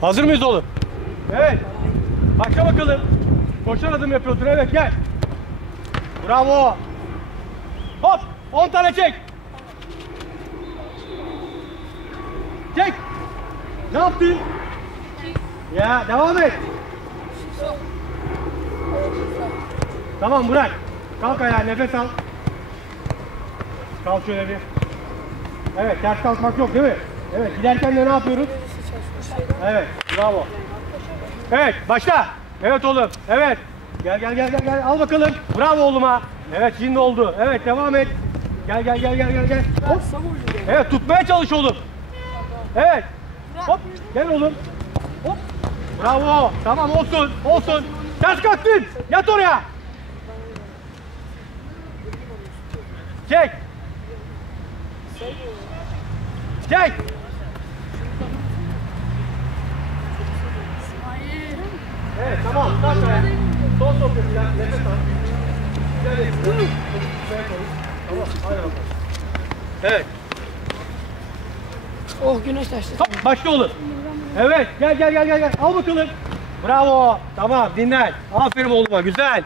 Hazır mıyız oğlum? Evet. Başla bakalım. Koşar adım yapıyorsun. Evet gel. Bravo. Hop. 10 tane çek. Çek. Ne yaptın? Ya devam et. Tamam bırak. Kalk ayağa nefes al. Kalk şöyle bir. Evet ters kalkmak yok değil mi? Evet giderken de ne yapıyoruz? Evet bravo. Evet başla. Evet oğlum. Evet. Gel gel gel gel gel. Al bakalım. Bravo oğluma. Evet şimdi oldu. Evet devam et. Gel gel gel gel gel gel. Hop. Evet tutmaya çalış oğlum. Evet. Hop. Gel oğlum. Hop. Bravo. Tamam olsun. Olsun. Ters kalktın. Yat oraya. Çek. Çek. Evet tamam. Kalk ayağa. Son sokuyor. Ya, nefes al. Güzel et. Tamam. Bakalım. Evet. Oh güneş açtı. Hop, başla oğlum. Evet, gel gel gel gel gel. Al bakalım. Bravo. Tamam, dinlen. Aferin oğluma, güzel.